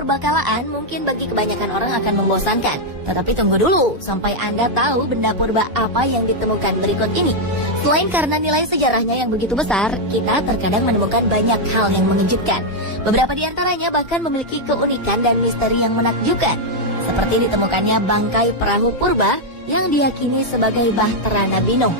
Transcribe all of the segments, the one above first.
purbakalaan mungkin bagi kebanyakan orang akan membosankan. Tetapi tunggu dulu sampai Anda tahu benda purba apa yang ditemukan berikut ini. Selain karena nilai sejarahnya yang begitu besar, kita terkadang menemukan banyak hal yang mengejutkan. Beberapa di antaranya bahkan memiliki keunikan dan misteri yang menakjubkan. Seperti ditemukannya bangkai perahu purba yang diyakini sebagai Bahtera Nabi Nuh.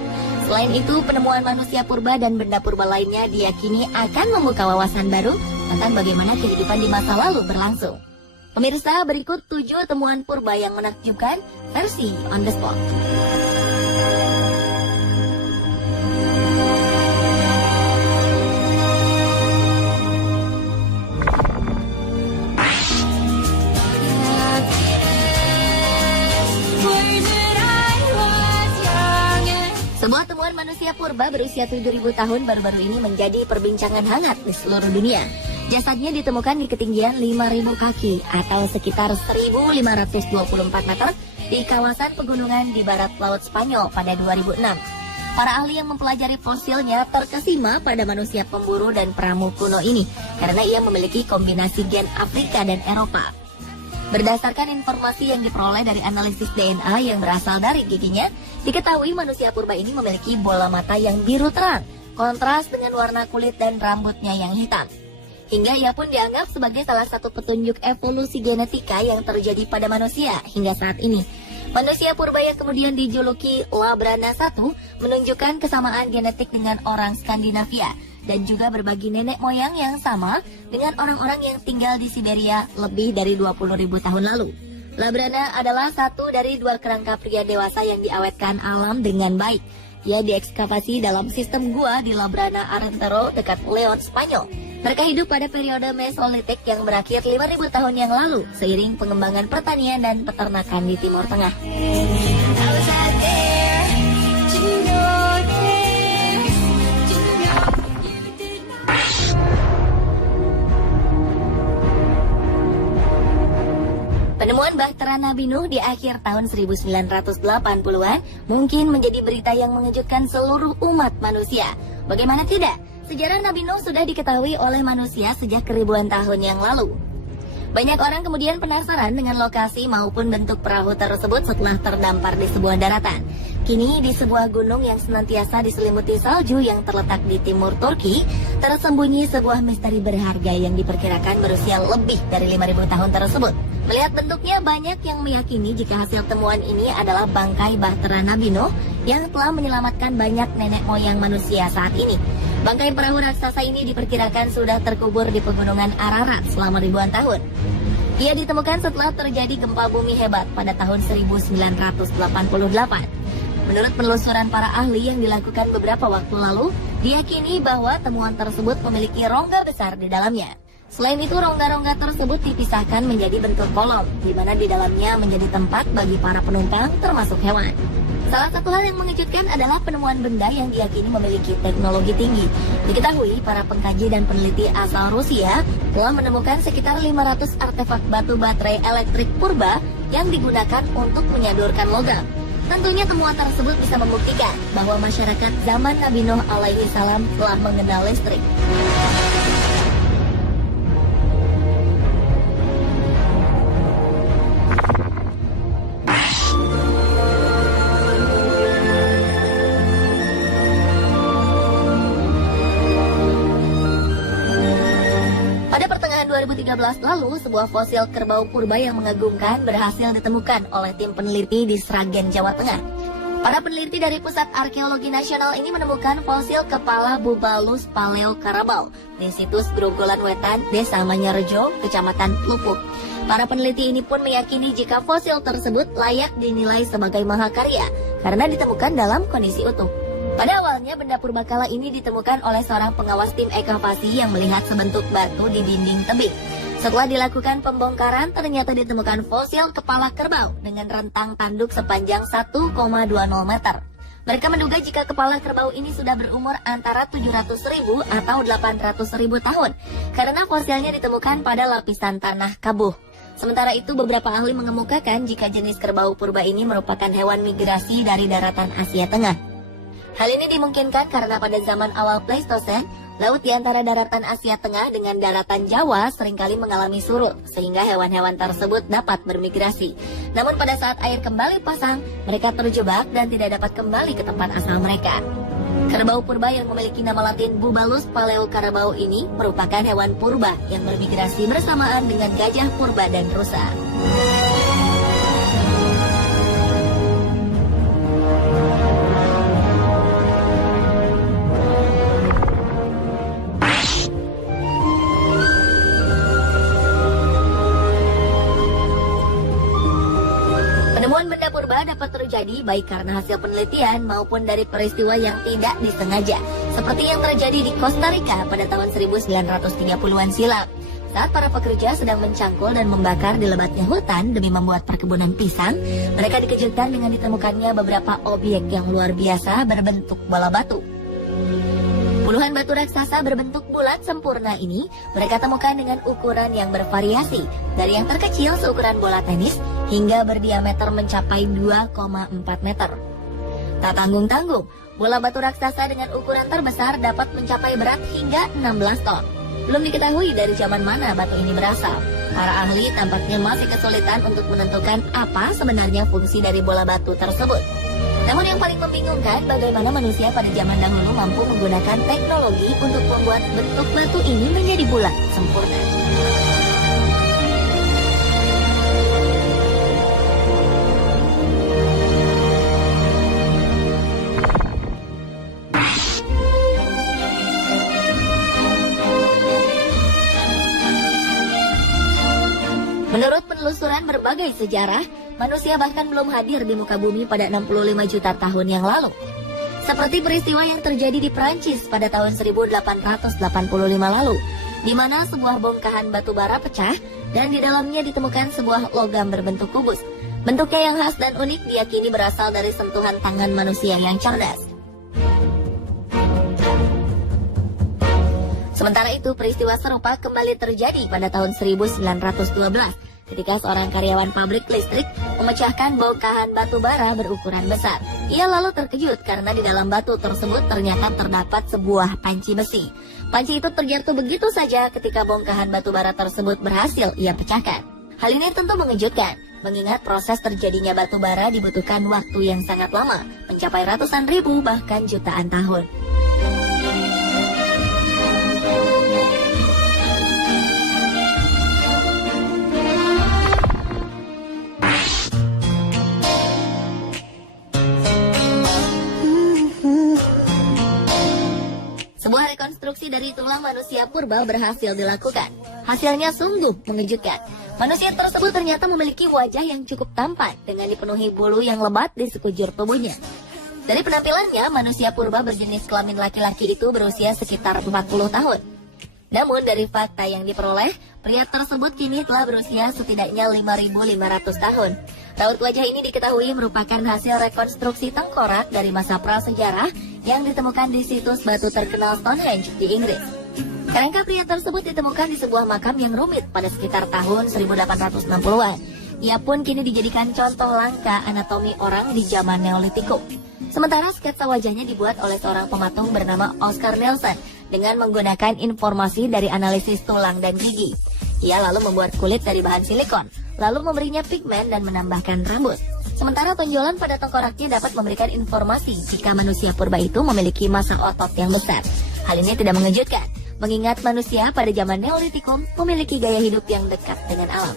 Selain itu, penemuan manusia purba dan benda purba lainnya diyakini akan membuka wawasan baru tentang bagaimana kehidupan di masa lalu berlangsung. Pemirsa, berikut 7 temuan purba yang menakjubkan versi on the spot. Sebuah temuan manusia purba berusia 7.000 tahun baru-baru ini menjadi perbincangan hangat di seluruh dunia. Jasadnya ditemukan di ketinggian 5.000 kaki atau sekitar 1.524 meter di kawasan pegunungan di barat Laut Spanyol pada 2006. Para ahli yang mempelajari fosilnya terkesima pada manusia pemburu dan peramu kuno ini karena ia memiliki kombinasi gen Afrika dan Eropa. Berdasarkan informasi yang diperoleh dari analisis DNA yang berasal dari giginya, diketahui manusia purba ini memiliki bola mata yang biru terang, kontras dengan warna kulit dan rambutnya yang hitam. Hingga ia pun dianggap sebagai salah satu petunjuk evolusi genetika yang terjadi pada manusia hingga saat ini. Manusia purba yang kemudian dijuluki Labrana I menunjukkan kesamaan genetik dengan orang Skandinavia dan juga berbagi nenek moyang yang sama dengan orang-orang yang tinggal di Siberia lebih dari 20.000 tahun lalu. Labrana adalah satu dari 2 kerangka pria dewasa yang diawetkan alam dengan baik. Ia diekskavasi dalam sistem gua di Labrana Arentero dekat Leon, Spanyol. Mereka hidup pada periode Mesolitik yang berakhir 5.000 tahun yang lalu seiring pengembangan pertanian dan peternakan di Timur Tengah. Penemuan Bahtera Nabi Nuh di akhir tahun 1980-an mungkin menjadi berita yang mengejutkan seluruh umat manusia. Bagaimana tidak? Sejarah Nabi Nuh sudah diketahui oleh manusia sejak ribuan tahun yang lalu. Banyak orang kemudian penasaran dengan lokasi maupun bentuk perahu tersebut setelah terdampar di sebuah daratan. Kini di sebuah gunung yang senantiasa diselimuti salju yang terletak di timur Turki, tersembunyi sebuah misteri berharga yang diperkirakan berusia lebih dari 5.000 tahun tersebut. Melihat bentuknya, banyak yang meyakini jika hasil temuan ini adalah bangkai Bahtera Nabi Nuh yang telah menyelamatkan banyak nenek moyang manusia saat ini. Bangkai perahu raksasa ini diperkirakan sudah terkubur di pegunungan Ararat selama ribuan tahun. Ia ditemukan setelah terjadi gempa bumi hebat pada tahun 1988. Menurut penelusuran para ahli yang dilakukan beberapa waktu lalu, diyakini bahwa temuan tersebut memiliki rongga besar di dalamnya. Selain itu, rongga-rongga tersebut dipisahkan menjadi bentuk kolom, di mana di dalamnya menjadi tempat bagi para penumpang termasuk hewan. Salah satu hal yang mengejutkan adalah penemuan benda yang diyakini memiliki teknologi tinggi. Diketahui para pengkaji dan peneliti asal Rusia telah menemukan sekitar 500 artefak batu baterai elektrik purba yang digunakan untuk menyadurkan logam. Tentunya temuan tersebut bisa membuktikan bahwa masyarakat zaman Nabi Nuh alaihi salam telah mengenal listrik. Pada pertengahan 2013 lalu, sebuah fosil kerbau purba yang mengagumkan berhasil ditemukan oleh tim peneliti di Sragen, Jawa Tengah. Para peneliti dari Pusat Arkeologi Nasional ini menemukan fosil kepala Bubalus Paleokarabau di situs Grogolan Wetan, Desa Manyarejo, Kecamatan Lupuk. Para peneliti ini pun meyakini jika fosil tersebut layak dinilai sebagai mahakarya karena ditemukan dalam kondisi utuh. Pada awalnya, benda purbakala ini ditemukan oleh seorang pengawas tim ekskavasi yang melihat sebentuk batu di dinding tebing. Setelah dilakukan pembongkaran, ternyata ditemukan fosil kepala kerbau dengan rentang tanduk sepanjang 1,20 meter. Mereka menduga jika kepala kerbau ini sudah berumur antara 700.000 atau 800.000 tahun, karena fosilnya ditemukan pada lapisan tanah kabuh. Sementara itu, beberapa ahli mengemukakan jika jenis kerbau purba ini merupakan hewan migrasi dari daratan Asia Tengah. Hal ini dimungkinkan karena pada zaman awal Pleistosen, Laut di antara daratan Asia Tengah dengan daratan Jawa seringkali mengalami surut, sehingga hewan-hewan tersebut dapat bermigrasi. Namun pada saat air kembali pasang, mereka terjebak dan tidak dapat kembali ke tempat asal mereka. Kerbau purba yang memiliki nama latin Bubalus paleocarabao ini merupakan hewan purba yang bermigrasi bersamaan dengan gajah purba dan rusa. Penemuan benda purba dapat terjadi baik karena hasil penelitian maupun dari peristiwa yang tidak disengaja, seperti yang terjadi di Costa Rica pada tahun 1930-an silam. Saat para pekerja sedang mencangkul dan membakar di lebatnya hutan demi membuat perkebunan pisang, mereka dikejutkan dengan ditemukannya beberapa objek yang luar biasa berbentuk bola batu. Puluhan batu raksasa berbentuk bulat sempurna ini mereka temukan dengan ukuran yang bervariasi, dari yang terkecil seukuran bola tenis hingga berdiameter mencapai 2,4 meter. Tak tanggung-tanggung, bola batu raksasa dengan ukuran terbesar dapat mencapai berat hingga 16 ton. Belum diketahui dari zaman mana batu ini berasal. Para ahli tampaknya masih kesulitan untuk menentukan apa sebenarnya fungsi dari bola batu tersebut. Namun yang paling membingungkan bagaimana manusia pada zaman dahulu mampu menggunakan teknologi untuk membuat bentuk batu ini menjadi bulat sempurna. Menurut penelusuran berbagai sejarah, manusia bahkan belum hadir di muka bumi pada 65 juta tahun yang lalu. Seperti peristiwa yang terjadi di Prancis pada tahun 1885 lalu, di mana sebuah bongkahan batu bara pecah dan di dalamnya ditemukan sebuah logam berbentuk kubus. Bentuknya yang khas dan unik diyakini berasal dari sentuhan tangan manusia yang cerdas. Sementara itu, peristiwa serupa kembali terjadi pada tahun 1912 ketika seorang karyawan pabrik listrik memecahkan bongkahan batu bara berukuran besar. Ia lalu terkejut karena di dalam batu tersebut ternyata terdapat sebuah panci besi. Panci itu terjatuh begitu saja ketika bongkahan batu bara tersebut berhasil ia pecahkan. Hal ini tentu mengejutkan, mengingat proses terjadinya batu bara dibutuhkan waktu yang sangat lama, mencapai ratusan ribu bahkan jutaan tahun. Sebuah rekonstruksi dari tulang manusia purba berhasil dilakukan. Hasilnya sungguh mengejutkan. Manusia tersebut ternyata memiliki wajah yang cukup tampan dengan dipenuhi bulu yang lebat di sekujur tubuhnya. Dari penampilannya, manusia purba berjenis kelamin laki-laki itu berusia sekitar 40 tahun. Namun dari fakta yang diperoleh, pria tersebut kini telah berusia setidaknya 5.500 tahun. Raut wajah ini diketahui merupakan hasil rekonstruksi tengkorak dari masa prasejarah yang ditemukan di situs batu terkenal Stonehenge di Inggris. Kerangka pria tersebut ditemukan di sebuah makam yang rumit pada sekitar tahun 1860-an. Ia pun kini dijadikan contoh langka anatomi orang di zaman Neolitikum. Sementara sketsa wajahnya dibuat oleh seorang pematung bernama Oscar Nelson dengan menggunakan informasi dari analisis tulang dan gigi. Ia lalu membuat kulit dari bahan silikon, lalu memberinya pigmen dan menambahkan rambut. Sementara tonjolan pada tengkoraknya dapat memberikan informasi jika manusia purba itu memiliki massa otot yang besar. Hal ini tidak mengejutkan, mengingat manusia pada zaman Neolitikum memiliki gaya hidup yang dekat dengan alam.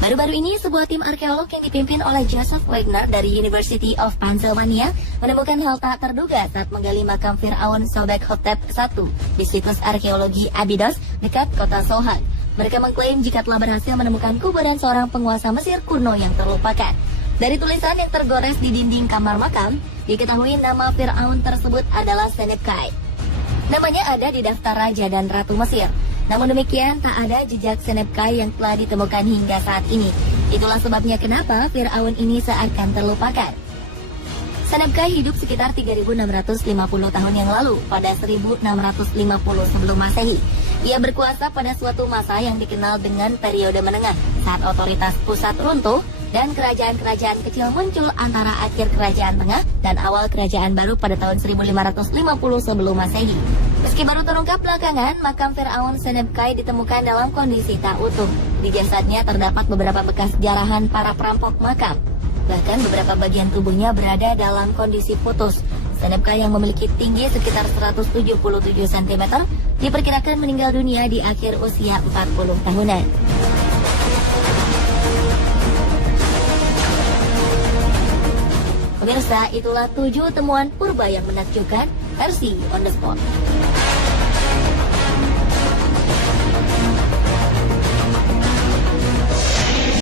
Baru-baru ini, sebuah tim arkeolog yang dipimpin oleh Joseph Wagner dari University of Pennsylvania menemukan hal tak terduga saat menggali makam Fir'aun Sobek-Hotep I di situs arkeologi Abydos dekat kota Sohag. Mereka mengklaim jika telah berhasil menemukan kuburan seorang penguasa Mesir kuno yang terlupakan. Dari tulisan yang tergores di dinding kamar makam, diketahui nama Fir'aun tersebut adalah Senepkai. Namanya ada di daftar raja dan ratu Mesir. Namun demikian, tak ada jejak Senepkai yang telah ditemukan hingga saat ini. Itulah sebabnya kenapa Fir'aun ini seakan terlupakan. Senebkai hidup sekitar 3.650 tahun yang lalu, pada 1650 sebelum Masehi. Ia berkuasa pada suatu masa yang dikenal dengan periode menengah, saat otoritas pusat runtuh dan kerajaan-kerajaan kecil muncul antara akhir kerajaan tengah dan awal kerajaan baru pada tahun 1550 sebelum Masehi. Meski baru terungkap belakangan, makam Firaun Senebkai ditemukan dalam kondisi tak utuh. Di jasadnya terdapat beberapa bekas jarahan para perampok makam. Bahkan beberapa bagian tubuhnya berada dalam kondisi putus. Senebkai yang memiliki tinggi sekitar 177 cm diperkirakan meninggal dunia di akhir usia 40 tahunan. Pemirsa, itulah 7 temuan purba yang menakjubkan versi On The Spot.